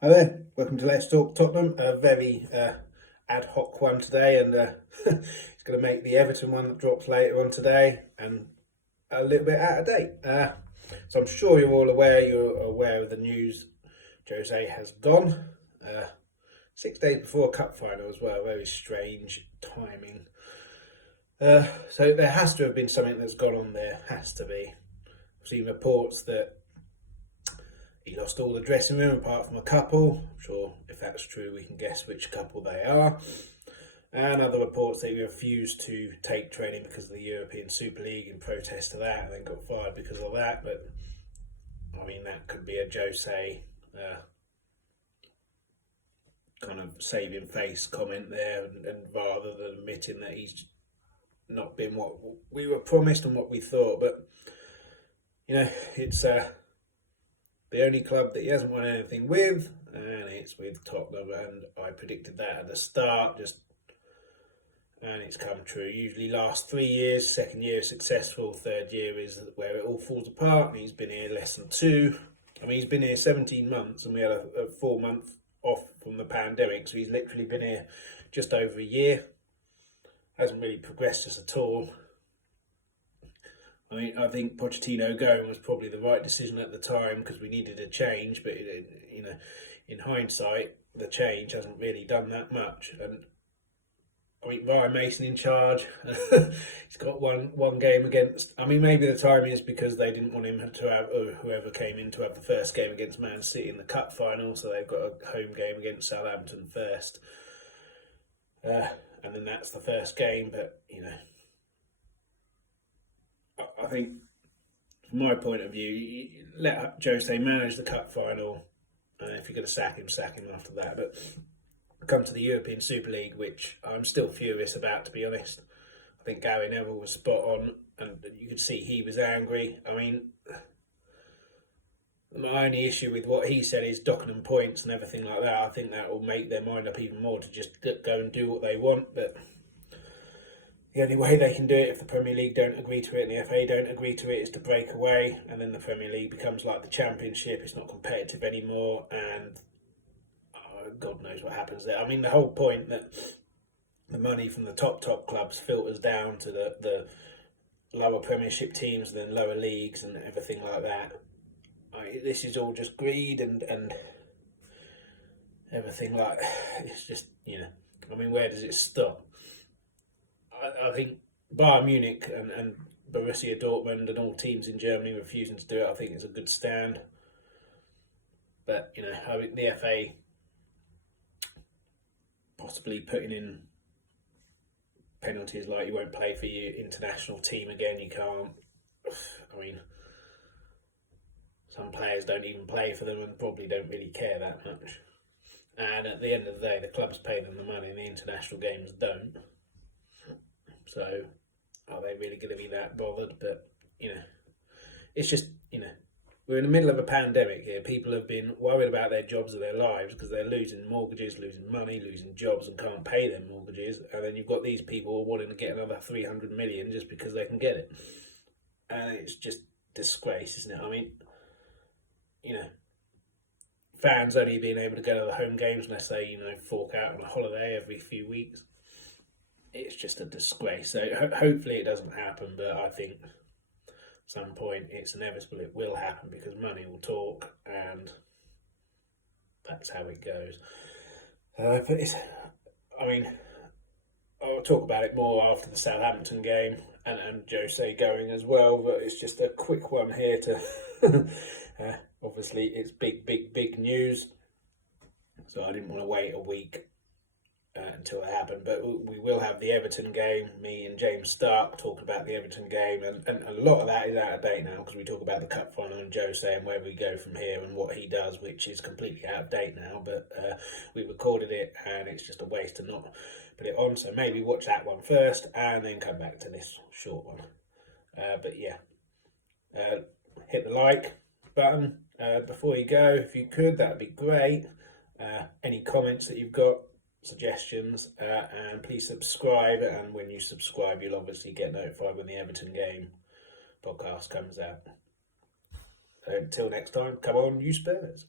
Hi there, welcome to Let's Talk Tottenham. A very ad hoc one today, and it's going to make the Everton one that drops later on today and a little bit out of date. So I'm sure you're all aware. You're aware of the news. Jose has gone 6 days before a cup final as well. Very strange timing. So there has to have been something that's gone on there. Has to be. I've seen reports that he lost all the dressing room apart from a couple. I'm sure if that's true, we can guess which couple they are. And other reports that he refused to take training because of the European Super League in protest to that, and then got fired because of that. But I mean, that could be a Jose kind of saving face comment there, and rather than admitting that he's not been what we were promised and what we thought. But you know, it's the only club that he hasn't won anything with, and it's with Tottenham, and I predicted that at the start, and it's come true. Usually last 3 years, second year is successful, third year is where it all falls apart, and he's been here less than 2. I mean, he's been here 17 months, and we had a 4-month off from the pandemic, so he's literally been here just over a year. Hasn't really progressed us at all. I mean, I think Pochettino going was probably the right decision at the time because we needed a change. But in hindsight, the change hasn't really done that much. And I mean, Ryan Mason in charge. He's got one game against. I mean, maybe the timing is because they didn't want him to have, or whoever came in to have the first game against Man City in the cup final. So they've got a home game against Southampton first, and then that's the first game. But I think, from my point of view, you let Jose manage the cup final. If you're going to sack him after that. But come to the European Super League, which I'm still furious about, to be honest. I think Gary Neville was spot on, and you could see he was angry. I mean, my only issue with what he said is docking them points and everything like that. I think that will make their mind up even more to just go and do what they want. But the only way they can do it, if the Premier League don't agree to it and the FA don't agree to it, is to break away, and then the Premier League becomes like the Championship. It's not competitive anymore, and God knows what happens there. I mean, the whole point that the money from the top clubs filters down to the lower Premiership teams, then lower leagues and everything like that. This is all just greed and everything like. It's just, I mean, where does it stop? I think Bayern Munich and Borussia Dortmund and all teams in Germany refusing to do it, I think is a good stand. But, I think the FA possibly putting in penalties like you won't play for your international team again, you can't. I mean, some players don't even play for them and probably don't really care that much. And at the end of the day, the clubs pay them the money and the international games don't. So, are they really going to be that bothered? But, it's just, we're in the middle of a pandemic here. People have been worried about their jobs and their lives because they're losing mortgages, losing money, losing jobs and can't pay their mortgages. And then you've got these people wanting to get another 300 million just because they can get it. And it's just disgrace, isn't it? I mean, fans only being able to go to the home games unless they, fork out on a holiday every few weeks. It's just a disgrace. So hopefully it doesn't happen, but I think at some point it's inevitable it will happen because money will talk, and that's how it goes. But I'll talk about it more after the Southampton game and Jose going as well, but it's just a quick one here to... obviously it's big news, so I didn't want to wait a week until it happened, but we will have the Everton game. Me and James Stark talk about the Everton game, and a lot of that is out of date now because we talk about the cup final and Jose and where we go from here and what he does, which is completely out of date now. But we recorded it, and it's just a waste to not put it on. So maybe watch that one first and then come back to this short one. But yeah, hit the like button before you go if you could. That'd be great. Any comments that you've got, suggestions, and please subscribe, and when you subscribe you'll obviously get notified when the Everton game podcast comes out. So until next time, come on you Spurs.